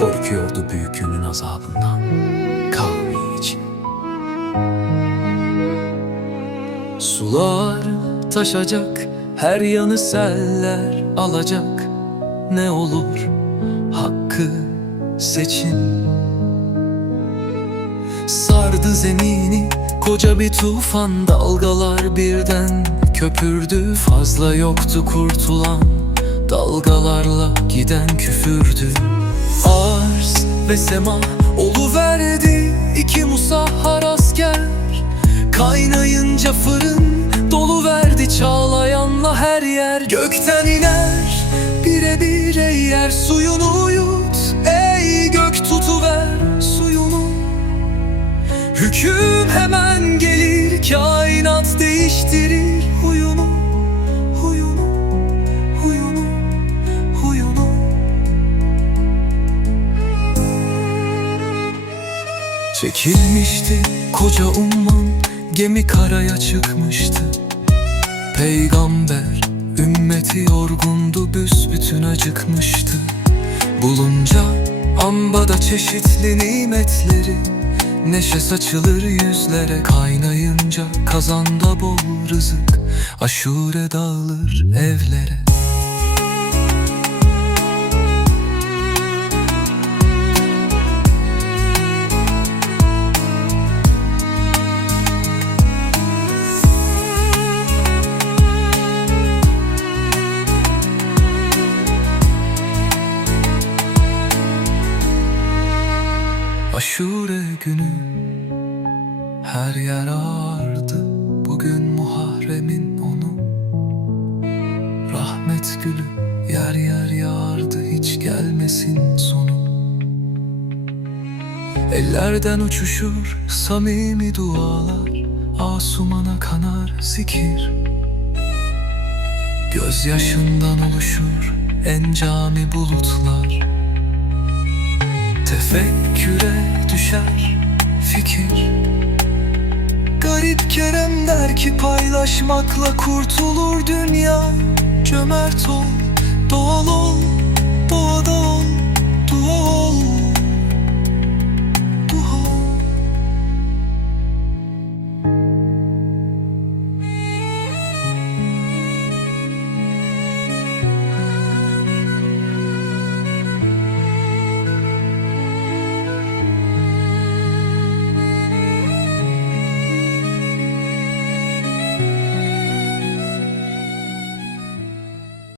Korkuyordu büyük günün azabından. Kahve için. Sular taşacak Her yanı seller alacak. Ne olur hakkı seçin. Sardı zemini koca bir tufan Dalgalar birden köpürdü. Fazla yoktu kurtulan Dalgalarla giden küfürdü Arz ve sema oluverdi iki musahhar asker. Kaynayınca fırın dolu verdi çağlayanla her yer. Gökten iner bire bire yer suyunu yut Ey gök tutuver suyunu. Hüküm hemen gelir kainat değiştirir huyunu Çekilmişti koca umman Gemi karaya çıkmıştı. Peygamber ümmeti yorgundu büsbütün acıkmıştı. Bulunca ambada çeşitli nimetleri Neşe saçılır yüzlere kaynayınca Kazanda bol rızık aşure dağılır evlere Aşure günü her yer ağardı Bugün Muharrem'in onu. Rahmet gülü yer yer yağardı Hiç gelmesin sonu. Ellerden uçuşur samimi dualar Asumana kanar zikir. Gözyaşından oluşur encami bulutlar Tefekküre düşer fikir. Garip Kerem der ki paylaşmakla kurtulur dünya. Cömert ol, doğal ol,